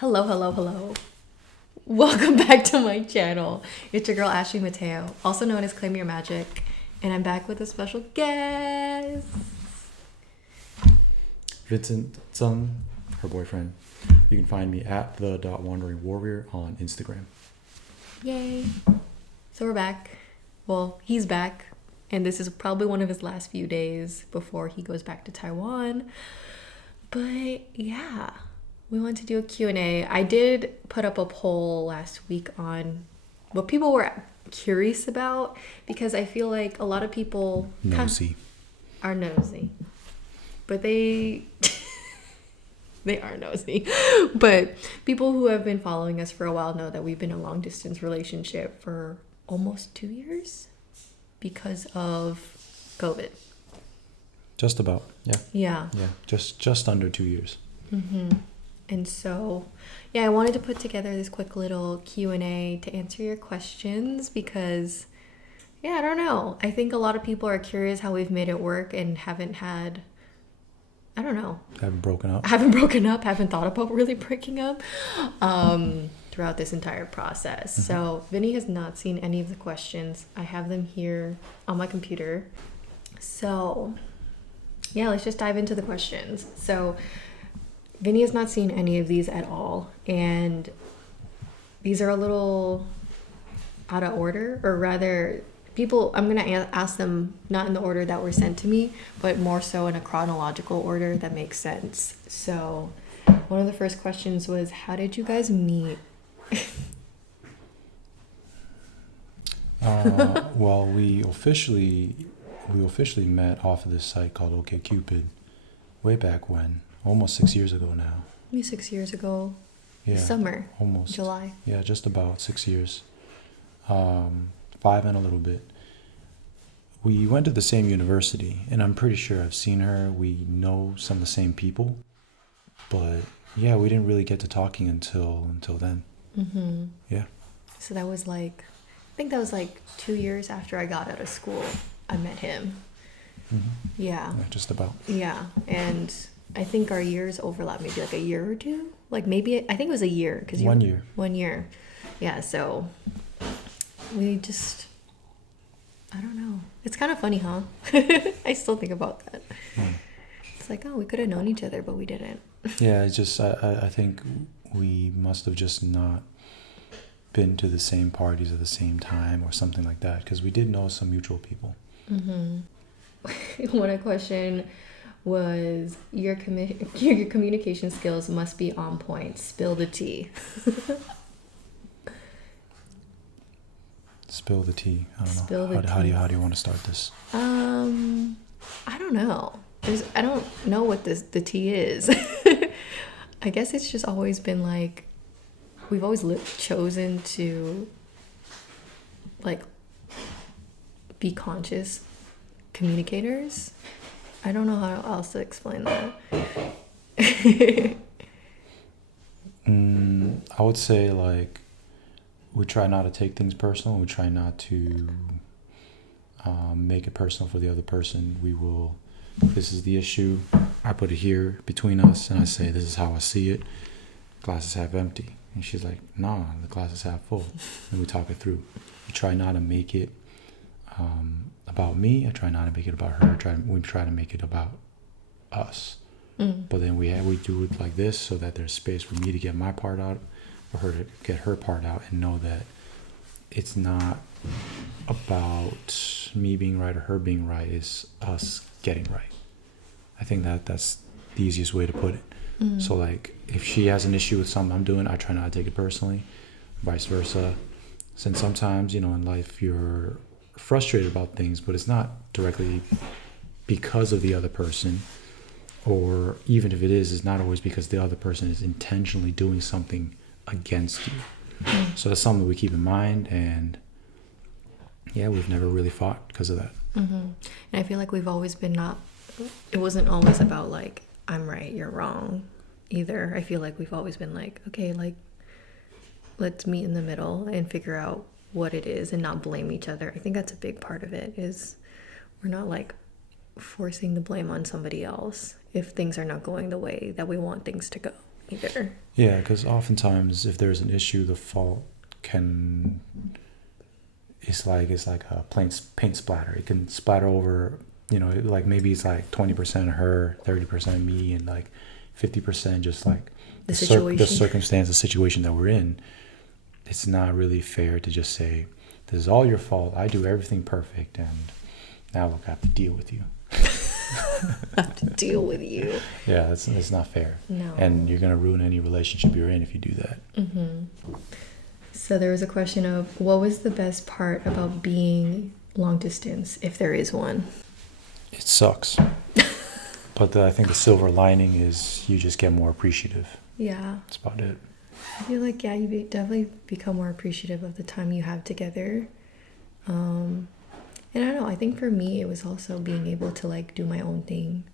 Hello, hello, hello. Welcome back to my channel. It's your girl Ashley Mateo, also known as Claim Your Magic, and I'm back with a special guest. Vincent Tsung, her boyfriend. You can find me at the.wandering warrior on Instagram. Yay. So we're back. Well, he's back, and this is probably one of his last few days before he goes back to Taiwan. But yeah, we want to do a Q&A. I did put up a poll last week on what people were curious about, because I feel like a lot of people are nosy. But they are nosy. But people who have been following us for a while know that we've been in a long distance relationship for almost 2 years because of COVID. Just about, yeah. Yeah. Yeah, just under 2 years. Mm-hmm. And so, yeah, I wanted to put together this quick little Q&A to answer your questions because, yeah, I don't know. I think a lot of people are curious how we've made it work and haven't had, I don't know. Haven't broken up, haven't thought about really breaking up throughout this entire process. Mm-hmm. So Vinny has not seen any of the questions. I have them here on my computer. So, yeah, let's just dive into the questions. So Vinny has not seen any of these at all, and these are a little out of order, or rather, I'm going to ask them not in the order that were sent to me, but more so in a chronological order that makes sense. So one of the first questions was, how did you guys meet? Well, we officially met off of this site called OkCupid way back when, almost 6 years ago now. Maybe 6 years ago. Yeah, summer. Almost. July. Yeah, just about 6 years. 5 and a little bit. We went to the same university, and I'm pretty sure I've seen her. We know some of the same people, but yeah, we didn't really get to talking until then. Mm-hmm. Yeah. So that was I think that was 2 years after I got out of school. I met him. Mm-hmm. Yeah. Just about. Yeah, and I think our years overlap maybe a year or two. I think it was a year. 1 year. 1 year. Yeah, so we just, I don't know. It's kind of funny, huh? I still think about that. It's we could have known each other, but we didn't. Yeah, it's just, I think we must have just not been to the same parties at the same time or something like that, because we did know some mutual people. Mm-hmm. One question was, your communication skills must be on point. Spill the tea. Spill the tea. I don't know. Spill the tea. How do you want to start this? I don't know. I don't know what the tea is. I guess it's just always been we've always chosen to be conscious communicators. I don't know how else to explain that. I would say we try not to take things personal. We try not to make it personal for the other person. This is the issue. I put it here between us, and I say, this is how I see it. Glass is half empty. And she's like, nah, the glass is half full. And we talk it through. We try not to make it about me. I try not to make it about her. We try to make it about us. But then we do it like this so that there's space for me to get my part out, for her to get her part out, and know that it's not about me being right or her being right. It's us getting right. I think that's the easiest way to put it. So if she has an issue with something I'm doing, I try not to take it personally, vice versa. Since sometimes, in life you're frustrated about things, but it's not directly because of the other person, or even if it is, it's not always because the other person is intentionally doing something against you. So that's something we keep in mind, and yeah, we've never really fought because of that. And I feel we've always been it wasn't always about I'm right, you're wrong either. I feel we've always been okay, let's meet in the middle and figure out what it is and not blame each other. I think that's a big part of it, is we're not forcing the blame on somebody else if things are not going the way that we want things to go. either. Yeah, because oftentimes if there's an issue, the fault can it's like a paint splatter. It can splatter over, like maybe it's like 20% her, 30% me, and like 50% just like The situation. the circumstance, the situation that we're in. It's not really fair to just say, this is all your fault. I do everything perfect, and now look, I have to deal with you. I have to deal with you. Yeah, that's not fair. No. And you're gonna ruin any relationship you're in if you do that. Mm-hmm. So there was a question of, what was the best part about being long distance, if there is one? It sucks. But I think the silver lining is you just get more appreciative. Yeah. That's about it. I feel like, yeah, definitely become more appreciative of the time you have together. And I don't know, I think for me, it was also being able to like do my own thing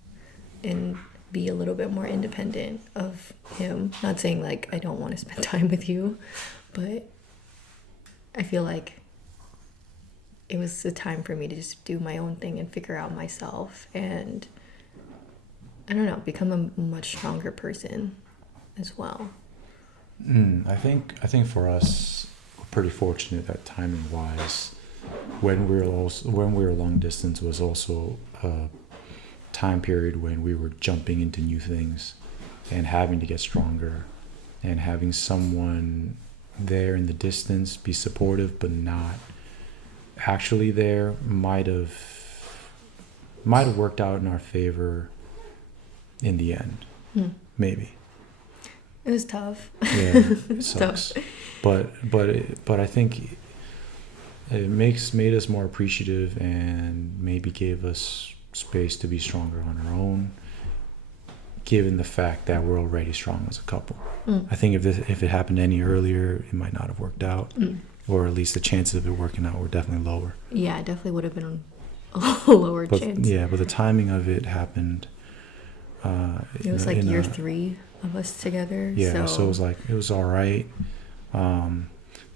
and be a little bit more independent of him. Not saying like I don't want to spend time with you, but I feel like it was a time for me to just do my own thing and figure out myself and, I don't know, become a much stronger person as well. I think for us, we're pretty fortunate that timing wise, when we were long distance was also a time period when we were jumping into new things and having to get stronger, and having someone there in the distance be supportive but not actually there might have worked out in our favor in the end. Maybe. It was tough. Yeah, it sucks. But I think it made us more appreciative and maybe gave us space to be stronger on our own, given the fact that we're already strong as a couple. I think if it happened any earlier, it might not have worked out, or at least the chances of it working out were definitely lower. Yeah, it definitely would have been a lower chance. Yeah, but the timing of it happened. It was like year 3 of us together. Yeah, so it was all right.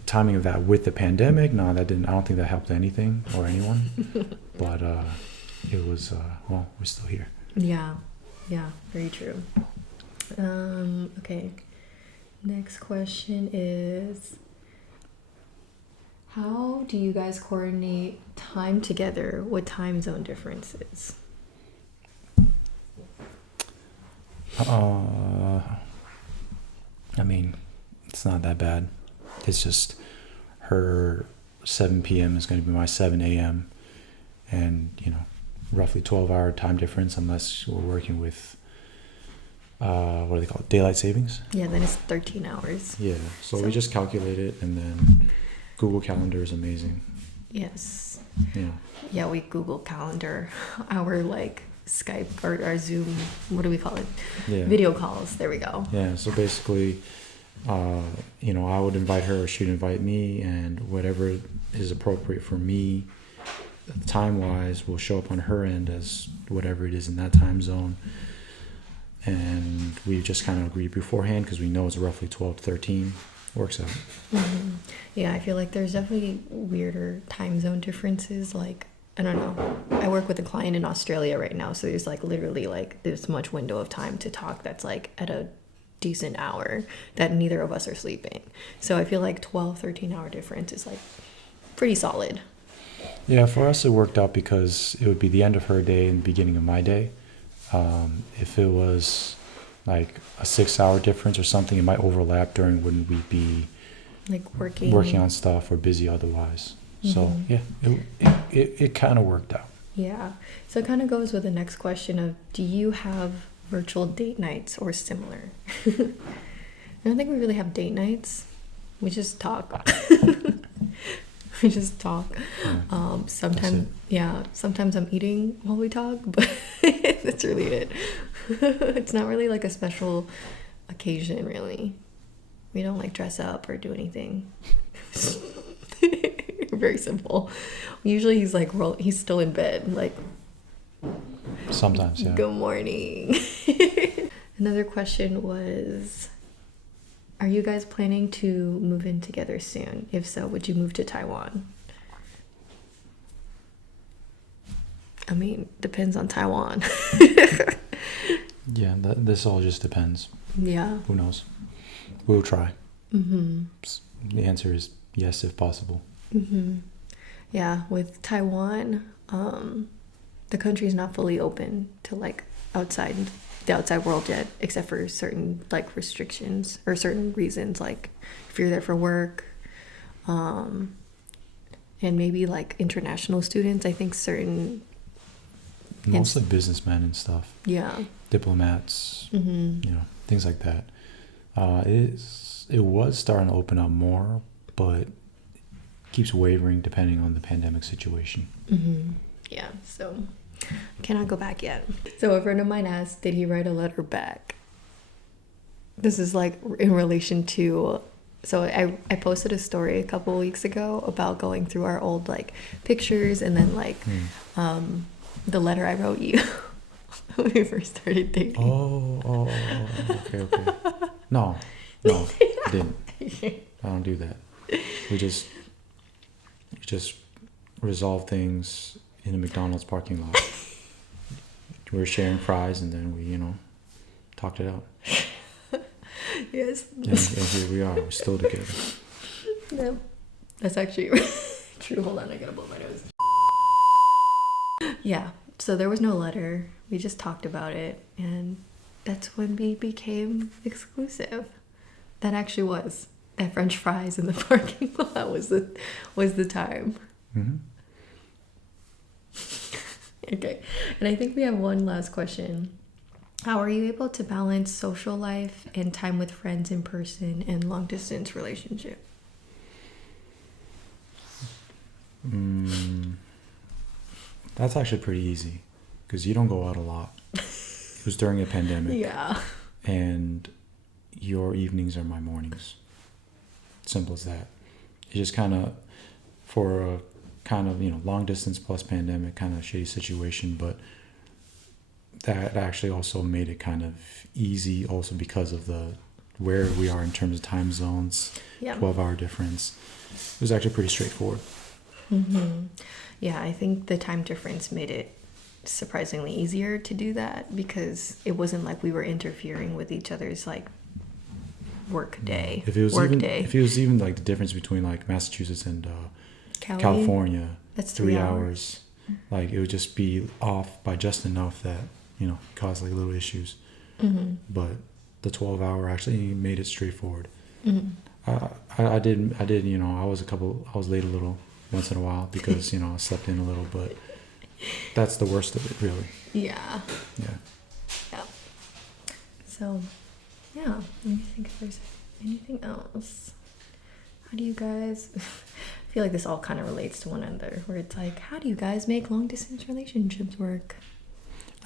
Timing of that with the pandemic, no, that didn't. I don't think that helped anything or anyone. But it was. Well, we're still here. Yeah, very true. Okay. Next question is, how do you guys coordinate time together with time zone differences? I mean, it's not that bad. It's just her 7 p.m. is going to be my 7 a.m. and, roughly 12-hour time difference unless we're working with, what do they call it? Daylight savings? Yeah, then it's 13 hours. Yeah, so we just calculate it, and then Google Calendar is amazing. Yes. Yeah. Yeah, we Google Calendar our Skype or our Zoom, what do we call it? Yeah. Video calls. There we go. Yeah, so basically, I would invite her or she'd invite me, and whatever is appropriate for me time-wise will show up on her end as whatever it is in that time zone. And we just kind of agree beforehand because we know it's roughly 12 to 13. Works out. Mm-hmm. Yeah, I feel like there's definitely weirder time zone differences. I don't know. I work with a client in Australia right now, so there's literally this much window of time to talk that's at a decent hour that neither of us are sleeping. So I feel like 12, 13 hour difference is pretty solid. Yeah, for us it worked out because it would be the end of her day and the beginning of my day. If it was a 6-hour difference or something, it might overlap during when we'd be working on stuff or busy otherwise. Mm-hmm. So yeah, it kind of worked out. Yeah. So it kind of goes with the next question of, do you have virtual date nights or similar? I don't think we really have date nights. We just talk. We just talk. Yeah. Sometimes I'm eating while we talk, but that's really it. It's not really a special occasion, really. We don't dress up or do anything. Very simple. Usually he's still in bed. Sometimes, yeah. Good morning. Another question was, are you guys planning to move in together soon? If so, would you move to Taiwan? I mean, depends on Taiwan. Yeah, this all just depends. Yeah. Who knows? We'll try. Mm-hmm. The answer is yes, if possible. Mm-hmm. Yeah, with Taiwan, the country is not fully open to like the outside world yet, except for certain like restrictions or certain reasons, like if you're there for work, and maybe like international students. I think certain Mostly businessmen and stuff. Yeah. Diplomats, Mm-hmm. things like that. It was starting to open up more, but keeps wavering depending on the pandemic situation. Mm-hmm. Yeah, so cannot go back yet. So a friend of mine asked, did he write a letter back? This is like in relation to, so I posted a story a couple weeks ago about going through our old like pictures and then like the letter I wrote you when we first started dating. Oh, okay. No, I didn't. I don't do that. We just resolve things in a McDonald's parking lot. We were sharing fries and then we, talked it out. Yes. And here we are. We're still together. Yeah. That's actually true. Hold on, I gotta blow my nose. Yeah. So there was no letter. We just talked about it, and that's when we became exclusive. That actually was that French fries in the parking lot was the time. Mm-hmm. Okay. And I think we have one last question. How are you able to balance social life and time with friends in person and long distance relationship? That's actually pretty easy because you don't go out a lot. It was during a pandemic. Yeah. And your evenings are my mornings. Simple as that. It just kind of, for a kind of, long distance plus pandemic kind of shitty situation, but that actually also made it kind of easy also because of where we are in terms of time zones, 12-hour difference. It was actually pretty straightforward. Mm-hmm. Yeah, I think the time difference made it surprisingly easier to do that because it wasn't like we were interfering with each other's like work day. If it was even like the difference between like Massachusetts and California, that's 3 hours. Like it would just be off by just enough that cause like little issues. Mm-hmm. But the 12-hour actually made it straightforward. Mm-hmm. I did I was late a little once in a while because I slept in a little, but that's the worst of it, really. Yeah. So yeah, let me think if there's anything else. How do you guys I feel like this all kind of relates to one another, where it's like, how do you guys make long distance relationships work?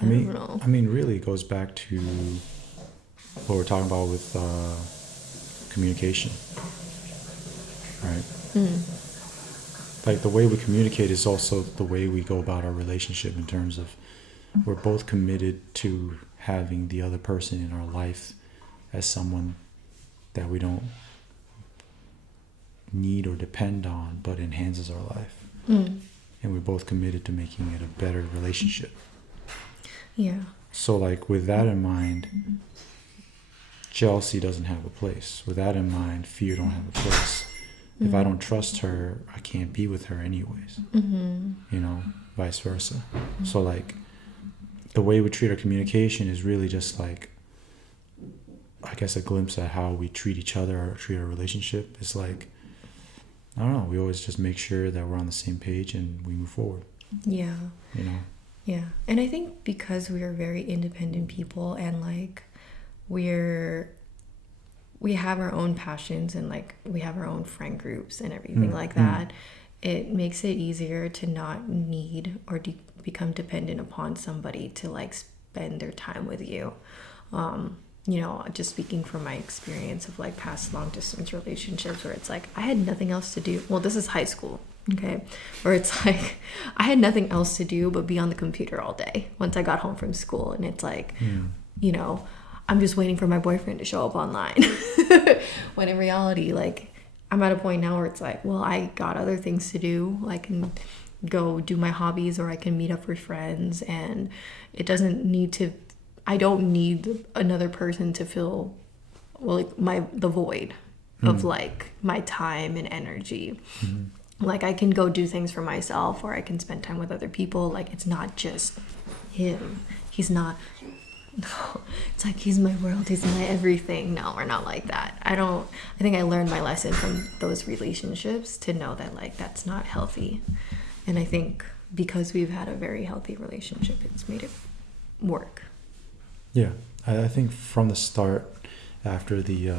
I don't know. I mean, really, it goes back to what we're talking about with communication, right? Like the way we communicate is also the way we go about our relationship in terms of we're both committed to having the other person in our life as someone that we don't need or depend on, but enhances our life. And we're both committed to making it a better relationship. Yeah. So like with that in mind, jealousy doesn't have a place. With that in mind, fear don't have a place. If I don't trust her, I can't be with her anyways. Vice versa. So like the way we treat our communication is really just like, I guess, a glimpse at how we treat each other or treat our relationship. It's like, I don't know, we always just make sure that we're on the same page and we move forward. Yeah. Yeah. And I think because we are very independent people and like we have our own passions and like we have our own friend groups and everything like that, it makes it easier to not need or become dependent upon somebody to like spend their time with you. Just speaking from my experience of like past long distance relationships where it's like I had nothing else to do. Well, this is high school, okay? Where it's like I had nothing else to do but be on the computer all day once I got home from school. And it's like, I'm just waiting for my boyfriend to show up online. When in reality, like I'm at a point now where it's like, well, I got other things to do. I can go do my hobbies or I can meet up with friends, and it doesn't need to I don't need another person to fill, well, like the void of like my time and energy. Like I can go do things for myself, or I can spend time with other people. Like it's not just him. He's not. No, it's like he's my world. He's my everything. No, we're not like that. I think I learned my lesson from those relationships to know that like that's not healthy. And I think because we've had a very healthy relationship, it's made it work. Yeah, I think from the start, after the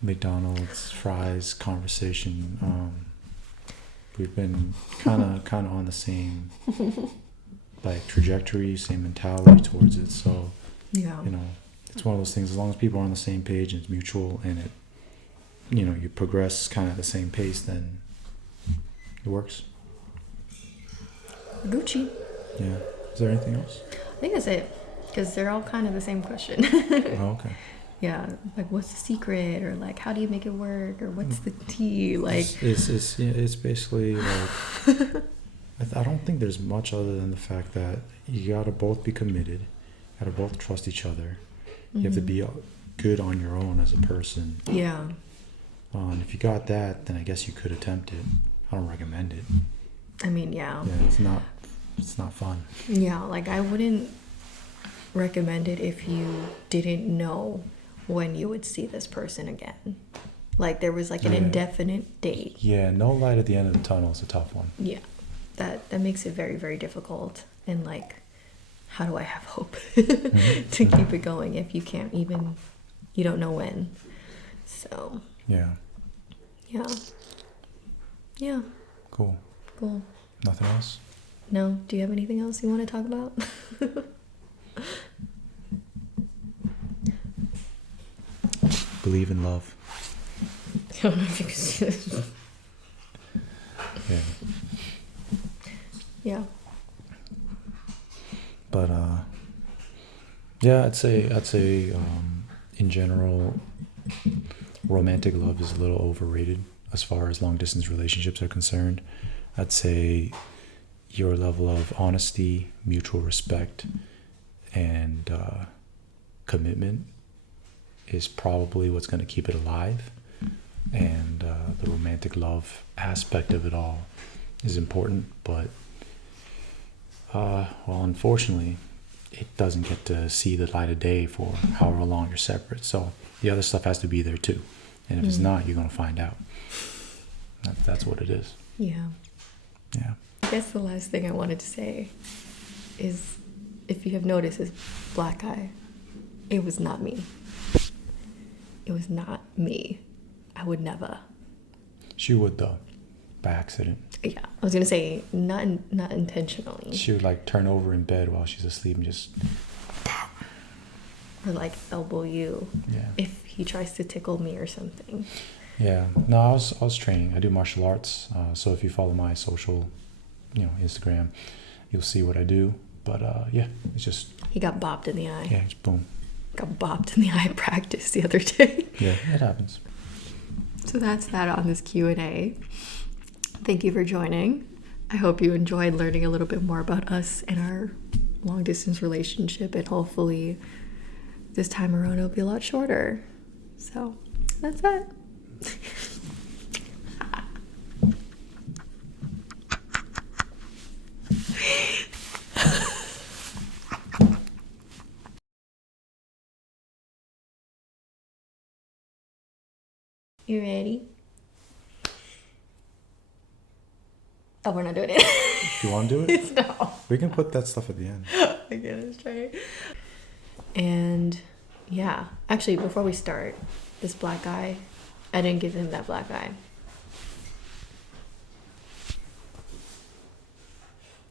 McDonald's fries conversation, we've been kind of on the same like trajectory, same mentality towards it. So Yeah. you know, it's one of those things. As long as people are on the same page and it's mutual, and it, you know, you progress kind of at the same pace, then it works. Gucci. Yeah. Is there anything else? I think that's it, because they're all kind of the same question. Oh, okay. Yeah, like what's the secret, or like how do you make it work, or what's the tea? Like It's basically like I don't think there's much other than the fact that you gotta both be committed, gotta both trust each other. You have to be good on your own as a person. Yeah. And if you got that, then I guess you could attempt it. I don't recommend it. I mean, yeah. Yeah, it's not fun. Yeah, like I wouldn't recommend it if you didn't know when you would see this person again. Like there was like an indefinite date. Yeah, no light at the end of the tunnel is a tough one. Yeah. That makes it very, very difficult. And like, how do I have hope to keep it going if you can't even, you don't know when. So Yeah. Yeah. Cool. Nothing else? No? Do you have anything else you want to talk about? Believe in love. I don't know if you can see this. Yeah. Yeah. But yeah, I'd say in general, romantic love is a little overrated as far as long distance relationships are concerned. I'd say your level of honesty, mutual respect, and commitment is probably what's going to keep it alive. And the romantic love aspect of it all is important, but well, unfortunately, it doesn't get to see the light of day for however long you're separate. So the other stuff has to be there too. And if it's not, you're going to find out. That's what it is. Yeah. Yeah. I guess the last thing I wanted to say is, if you have noticed, this black eye, it was not me. It was not me. I would never. She would though, by accident. Yeah, I was gonna say not intentionally. She would like turn over in bed while she's asleep and just, or like elbow you. Yeah. If he tries to tickle me or something. Yeah. No, I was training. I do martial arts. So if you follow my social, Instagram, you'll see what I do. But yeah, it's just. He got bopped in the eye. Yeah, just boom. Got bopped in the eye practice the other day. Yeah, it happens. So that's that on this Q&A. Thank you for joining. I hope you enjoyed learning a little bit more about us and our long distance relationship, and hopefully this time around it'll be a lot shorter. So that's it. You ready? Oh, we're not doing it. Do you want to do it? No. We can put that stuff at the end. Okay, let's try it. And yeah, actually, before we start, this black guy, I didn't give him that black eye.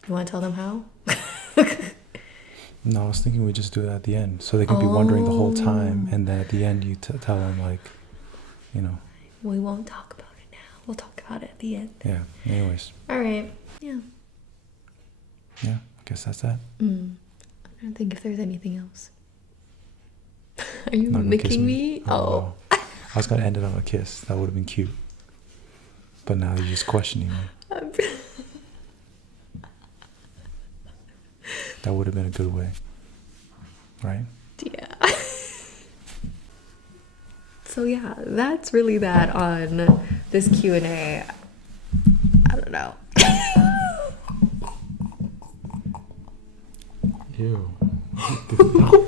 You want to tell them how? No, I was thinking we just do it at the end, so they can be wondering the whole time, and then at the end you tell them, like, We won't talk about it now. We'll talk about it at the end. Yeah. Anyways. All right. Yeah. Yeah. I guess that's that. I don't think if there's anything else. Are you Not gonna kiss licking me? Oh. I was gonna end it on a kiss. That would have been cute. But now you're just questioning me. That would have been a good way. right? Yeah. So yeah, that's really that on this Q&A. I don't know. Ew.